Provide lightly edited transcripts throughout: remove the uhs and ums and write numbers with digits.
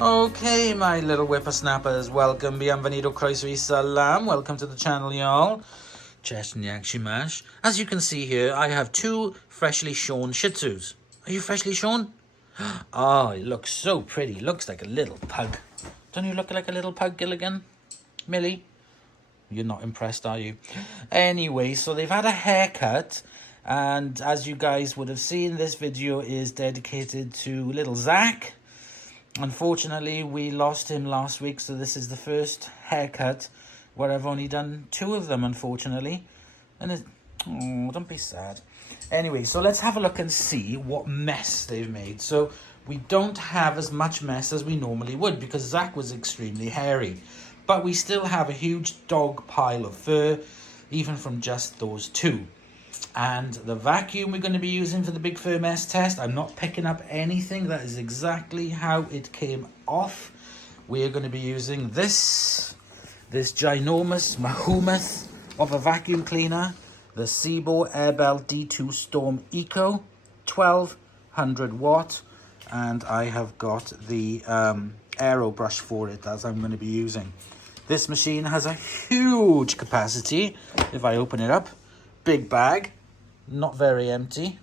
Okay, my little whippersnappers, welcome, bienvenido, croeso salam, welcome to the channel, y'all. Chestnut Shimash. As you can see here, I have two freshly shorn Shih Tzus. Are you freshly shorn? Oh, it looks so pretty. Looks like a little pug. Don't you look like a little pug, Gilligan? Millie? You're not impressed, are you? Anyway, so they've had a haircut, and as you guys would have seen, this video is dedicated to little Zach. Unfortunately, we lost him last week, so this is the first haircut where I've only done two of them, unfortunately. And it, oh, don't be sad. Anyway, so let's have a look and see what mess they've made. So we don't have as much mess as we normally would because Zach was extremely hairy. But we still have a huge dog pile of fur, even from just those two. And the vacuum we're going to be using for the big fur mess test, I'm not picking up anything. That is exactly how it came off. We are going to be using this ginormous behemoth of a vacuum cleaner, the Sebo Airbelt D2 Storm Eco, 1200 watt, and I have got the aero brush for it as I'm going to be using. This machine has a huge capacity. If I open it up, big bag, not very empty,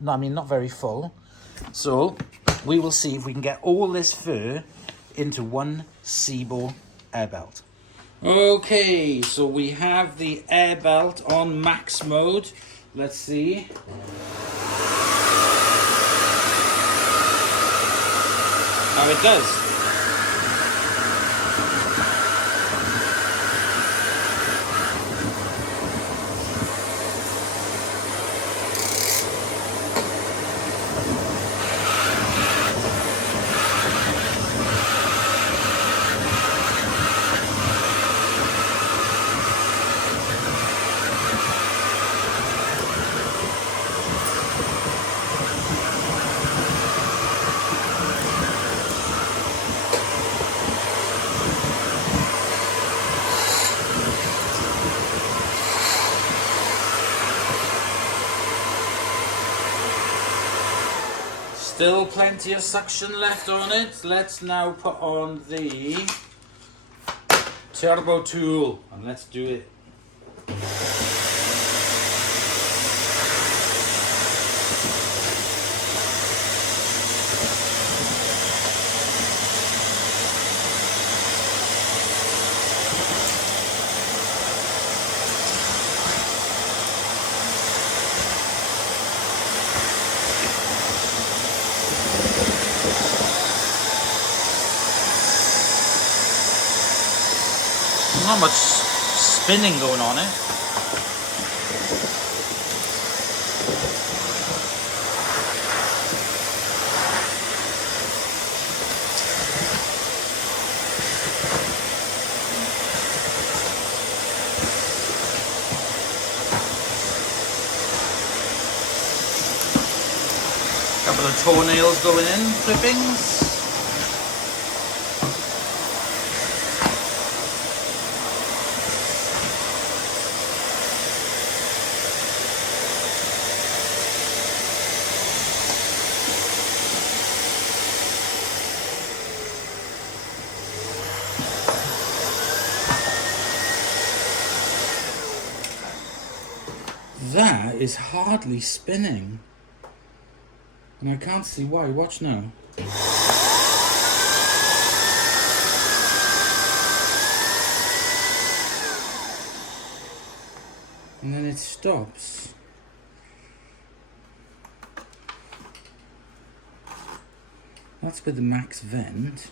not very full. So we will see if we can get all this fur into one Sebo Airbelt. Okay, so we have the Airbelt on max mode. Let's see. How it does. Still plenty of suction left on it. Let's now put on the turbo tool and let's do it. Not much spinning going on, eh? Couple of toenails going in, clippings. That is hardly spinning. And I can't see why. Watch now. And then it stops. That's with the max vent.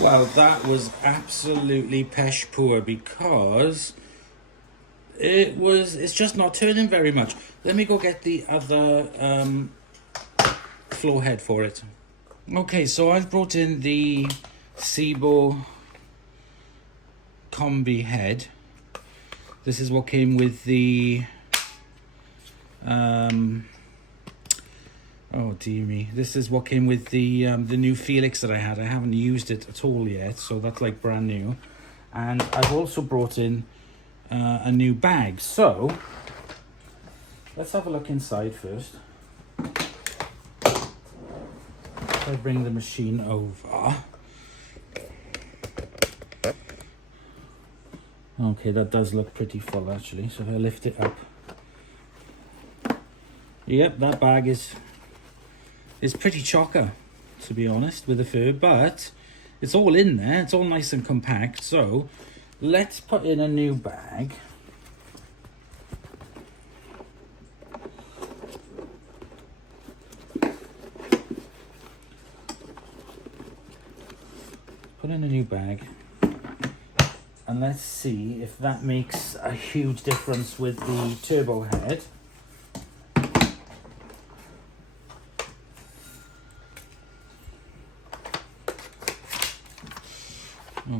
Well, that was absolutely pesh poor because it's just not turning very much. Let me go get the other floor head for it. Okay, so I've brought in the Sebo combi head. This is what came with the oh dear me, this is what came with the new Felix that I had. I haven't used it at all yet, so that's like brand new. And I've also brought in a new bag. So let's have a look inside first. If I bring the machine over. Okay, that does look pretty full actually. So if I lift it up, yep, that bag is pretty chocker, to be honest, with the fur, but it's all in there. It's all nice and compact. So let's put in a new bag. Put in a new bag. And let's see if that makes a huge difference with the turbo head.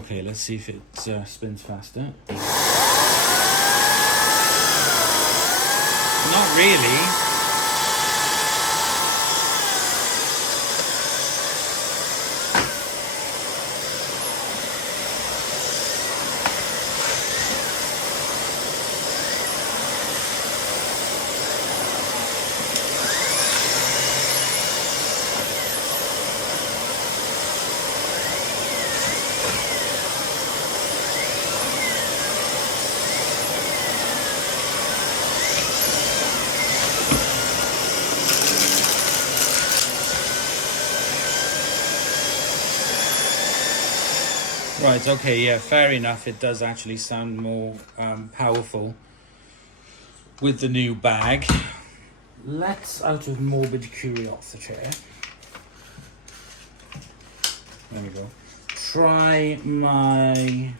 Okay, let's see if it spins faster. Not really. Right, okay, yeah, fair enough. It does actually sound more powerful with the new bag. Let's, out of morbid curiosity, there we go, try my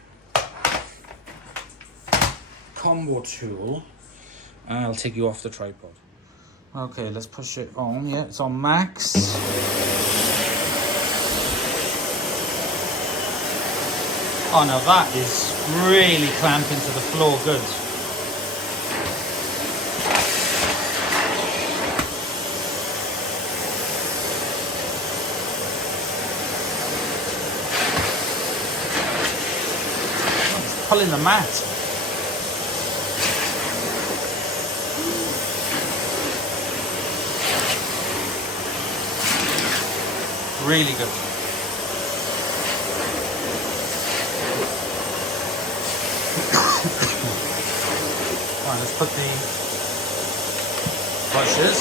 combo tool. I'll take you off the tripod. Okay, let's push it on. Yeah, it's on max. Oh no, that is really clamping to the floor good. Oh, it's pulling the mat. Really good. Right, let's put the brushes.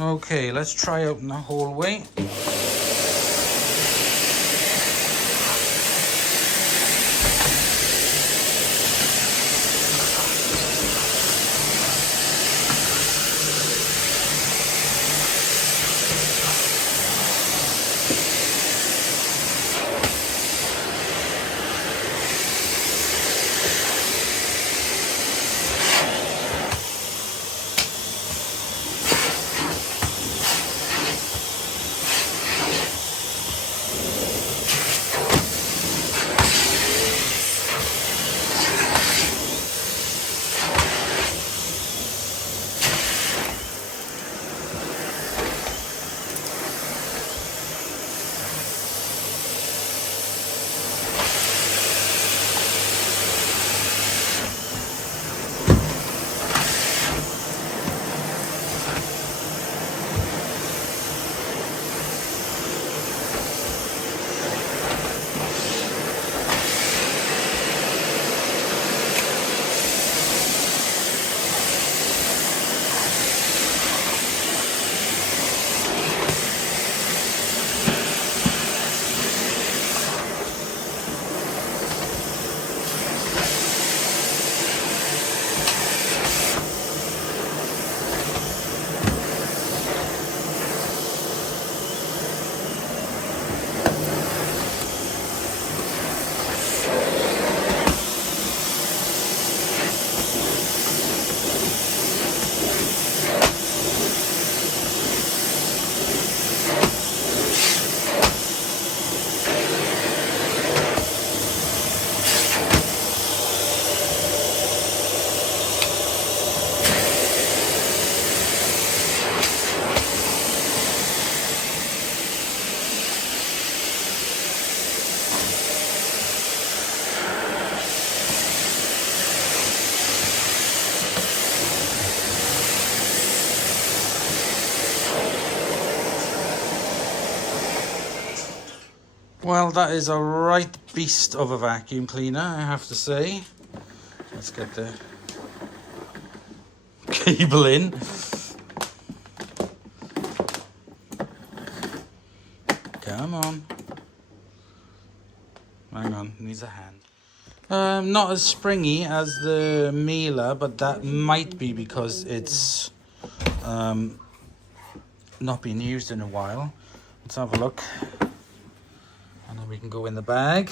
Okay, let's try open the hallway. Well, that is a right beast of a vacuum cleaner, I have to say. Let's get the cable in. Come on. Hang on, needs a hand. Not as springy as the Miele, but that might be because it's not been used in a while. Let's have a look. And then we can go in the bag.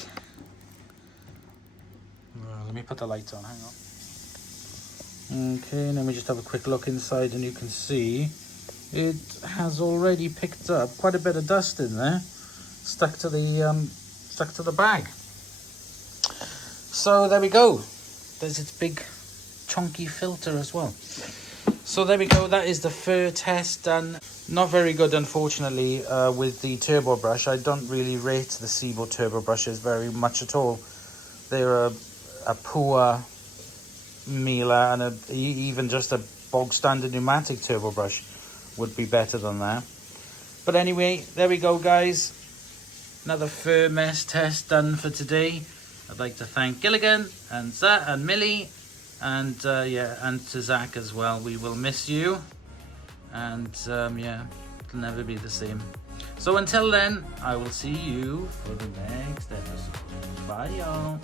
Let me put the light on, hang on. Okay, and then we just have a quick look inside and you can see it has already picked up quite a bit of dust in there. Stuck to the bag. So there we go. There's its big chunky filter as well. So there we go, that is the fur test done. Not very good, unfortunately, with the turbo brush. I don't really rate the Sebo turbo brushes very much at all. They're a poor Miele, and even just a bog standard pneumatic turbo brush would be better than that. But anyway, there we go, guys. Another fur mess test done for today. I'd like to thank Gilligan and Zach and Millie, and and to Zach as well. We will miss you, and yeah, it'll never be the same. So until then, I will see you for the next episode. Bye, y'all.